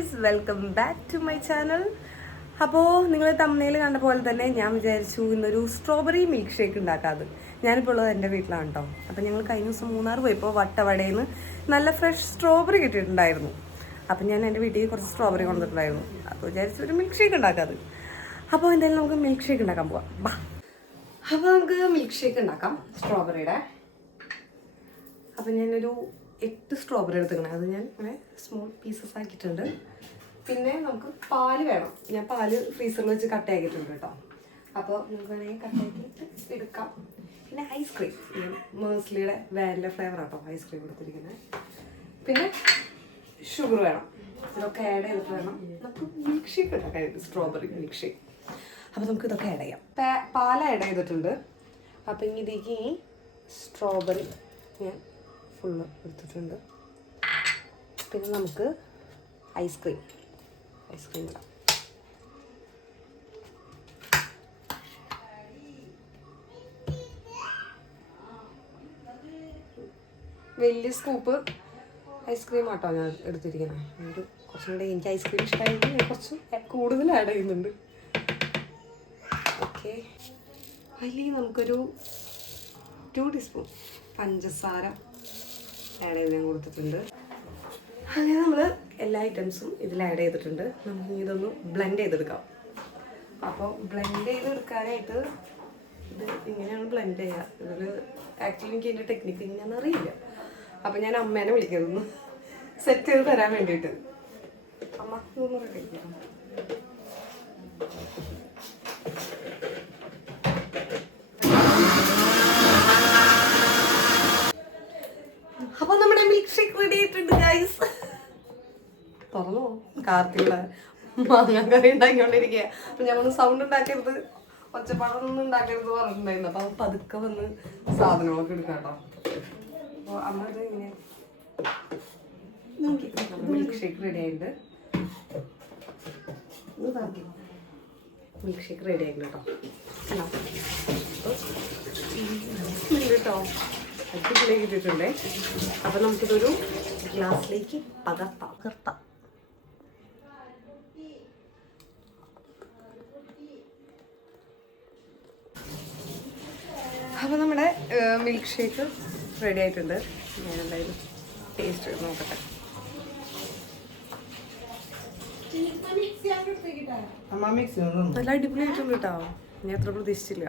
Guys, welcome back to my channel. അപ്പോൾ നിങ്ങൾ തമ്മിൽ കണ്ട പോലെ തന്നെ ഞാൻ വിചാരിച്ചു ഇന്നൊരു സ്ട്രോബെറി മിൽക്ക് ഷേക്ക് ഉണ്ടാക്കാതെ. ഞാനിപ്പോൾ ഉള്ളത് എൻ്റെ വീട്ടിലാണ് കേട്ടോ. അപ്പോൾ ഞങ്ങൾ കഴിഞ്ഞ ദിവസം മൂന്നാർ പോയപ്പോൾ വട്ടവടയിൽ നിന്ന് നല്ല ഫ്രഷ് സ്ട്രോബെറി കിട്ടിയിട്ടുണ്ടായിരുന്നു. അപ്പം ഞാൻ എൻ്റെ വീട്ടിൽ കുറച്ച് സ്ട്രോബെറി കൊണ്ടുവന്നിട്ടുണ്ടായിരുന്നു. അപ്പോൾ വിചാരിച്ചു ഒരു മിൽക്ക് ഷേക്ക് ഉണ്ടാക്കാതെ. അപ്പോൾ എന്തായാലും നമുക്ക് മിൽക്ക് ഷേക്ക് ഉണ്ടാക്കാൻ പോവാം. ബാ. അപ്പോൾ നമുക്ക് മിൽക്ക് ഷേക്ക് ഉണ്ടാക്കാം സ്ട്രോബെറിയുടെ. അപ്പോൾ ഞാനൊരു 8 സ്ട്രോബെറി എടുത്തിക്കണം. അത് ഞാൻ ഇങ്ങനെ സ്മോൾ പീസസ് ആക്കിയിട്ടുണ്ട്. പിന്നെ നമുക്ക് പാല് വേണം. ഞാൻ പാല് ഫ്രീസറിൽ വെച്ച് കട്ടയാക്കിയിട്ടുണ്ട് കേട്ടോ. അപ്പോൾ നമുക്ക് വേണമെങ്കിൽ കട്ടയാക്കിയിട്ട് എടുക്കാം. പിന്നെ ഐസ്ക്രീം, മേഴ്സ്ലിയുടെ വാനില ഫ്ലേവർ ആട്ടോ ഐസ്ക്രീം കൊടുത്തിരിക്കുന്നത്. പിന്നെ ഷുഗർ വേണം. ഇതൊക്കെ ആഡ് ചെയ്തിട്ട് വേണം നമുക്ക് മിൽക്ക് ഷേക്ക് ഉണ്ടാക്കാനായിട്ട്, സ്ട്രോബെറി മിൽക്ക് ഷേക്ക്. അപ്പോൾ നമുക്ക് ഇതൊക്കെ ആഡ് ചെയ്യാം. പാൽ ആഡ് ചെയ്തിട്ടുണ്ട്. അപ്പോൾ ഇനി ഇതിലേക്ക് ഈ സ്ട്രോബെറി ഞാൻ ഫുള്ള് എടുത്തിട്ടുണ്ട്. പിന്നെ നമുക്ക് ഐസ്ക്രീം ഇടാം. വലിയ സ്കൂപ്പ് ഐസ്ക്രീം ആട്ടോ ഞാൻ എടുത്തിരിക്കുന്നത്. ഒരു കുറച്ചും കൂടെ എനിക്ക് ഐസ്ക്രീം ഇഷ്ടമായിട്ട് ഞാൻ കുറച്ച് കൂടുതൽ ആഡ് ചെയ്യുന്നുണ്ട്. ഓക്കെ, അതിൽ നമുക്കൊരു 2 ടീസ്പൂൺ പഞ്ചസാര ആഡ് ചെയ്ത് ഞാൻ കൊടുത്തിട്ടുണ്ട്. അങ്ങനെ നമ്മൾ എല്ലാ ഐറ്റംസും ഇതിൽ ആഡ് ചെയ്തിട്ടുണ്ട്. നമുക്ക് ഇതൊന്ന് ബ്ലെൻഡ് ചെയ്തെടുക്കാം. അപ്പോൾ ബ്ലെൻഡ് ചെയ്തെടുക്കാനായിട്ട് ഇത് ഇങ്ങനെയാണ് ബ്ലെൻഡ് ചെയ്യുക. ഇതിൽ ആക്ച്വലി എനിക്ക് ഇതിൻ്റെ ടെക്നിക്ക് ഇങ്ങനെയാണെന്ന് അറിയില്ല. അപ്പോൾ ഞാൻ അമ്മേനെ വിളിക്കുന്നു സെറ്റ് ചെയ്ത് തരാൻ വേണ്ടിയിട്ട്. അമ്മ ഇതൊന്ന് റെഡി ചെയ്യാം. അപ്പോൾ നമ്മുടെ മിൽക്ക് ഷേക്ക് റെഡി ആയിട്ടുണ്ട് ഗൈസ്. തുറന്നു കാർത്തികളെ മാങ്ങാക്കറി ഉണ്ടാക്കിക്കൊണ്ടിരിക്കുക. അപ്പം ഞാൻ സൗണ്ട് ഉണ്ടാക്കരുത്, ഒച്ചപ്പാടൊന്നും ഉണ്ടാക്കരുത് പറഞ്ഞിട്ടുണ്ടായിരുന്നു. അപ്പം അത് പതുക്കെ വന്ന് സാധനങ്ങളൊക്കെ എടുക്കാം കേട്ടോ. അപ്പോൾ അമ്മ ഇത് ഇങ്ങനെ മിൽക്ക് ഷേക്ക് റെഡി ആയിട്ടുണ്ട്. മിൽക്ക് ഷേക്ക് റെഡി ആയിട്ടുണ്ട് കേട്ടോ. അടിപൊളിയായി കിട്ടിയിട്ടുണ്ടേ. അപ്പം നമുക്കിതൊരു ഗ്ലാസ്സിലേക്ക് പകർത്താം. അപ്പോൾ നമ്മുടെ മിൽക്ക് ഷേക്ക് റെഡി ആയിട്ടുണ്ട്. ഞാൻ എന്തായാലും ടേസ്റ്റ് നോക്കട്ടെ. നല്ല അടിപൊളിയായിട്ടുണ്ട് കേട്ടോ. ഞാൻ അത്ര പ്രതീക്ഷിച്ചില്ല.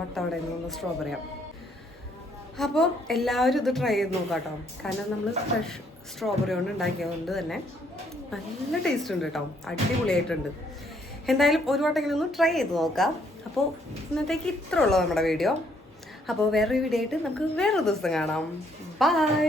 വട്ടവട സ്ട്രോബെറിയാണ്. അപ്പോൾ എല്ലാവരും ഇത് ട്രൈ ചെയ്ത് നോക്കാം കേട്ടോ. കാരണം നമ്മൾ ഫ്രഷ് സ്ട്രോബെറി കൊണ്ട് ഉണ്ടാക്കിയതുകൊണ്ട് തന്നെ നല്ല ടേസ്റ്റ് ഉണ്ട് കേട്ടോ. അടിപൊളിയായിട്ടുണ്ട്. എന്തായാലും ഒരു വട്ടമെങ്കിലും ഒന്ന് ട്രൈ ചെയ്ത് നോക്കാം. അപ്പോൾ ഇന്നത്തേക്ക് ഇത്ര ഉള്ളൂ നമ്മുടെ വീഡിയോ. അപ്പോൾ വേറൊരു വീഡിയോ ആയിട്ട് നമുക്ക് വേറൊരു ദിവസം കാണാം. ബൈ.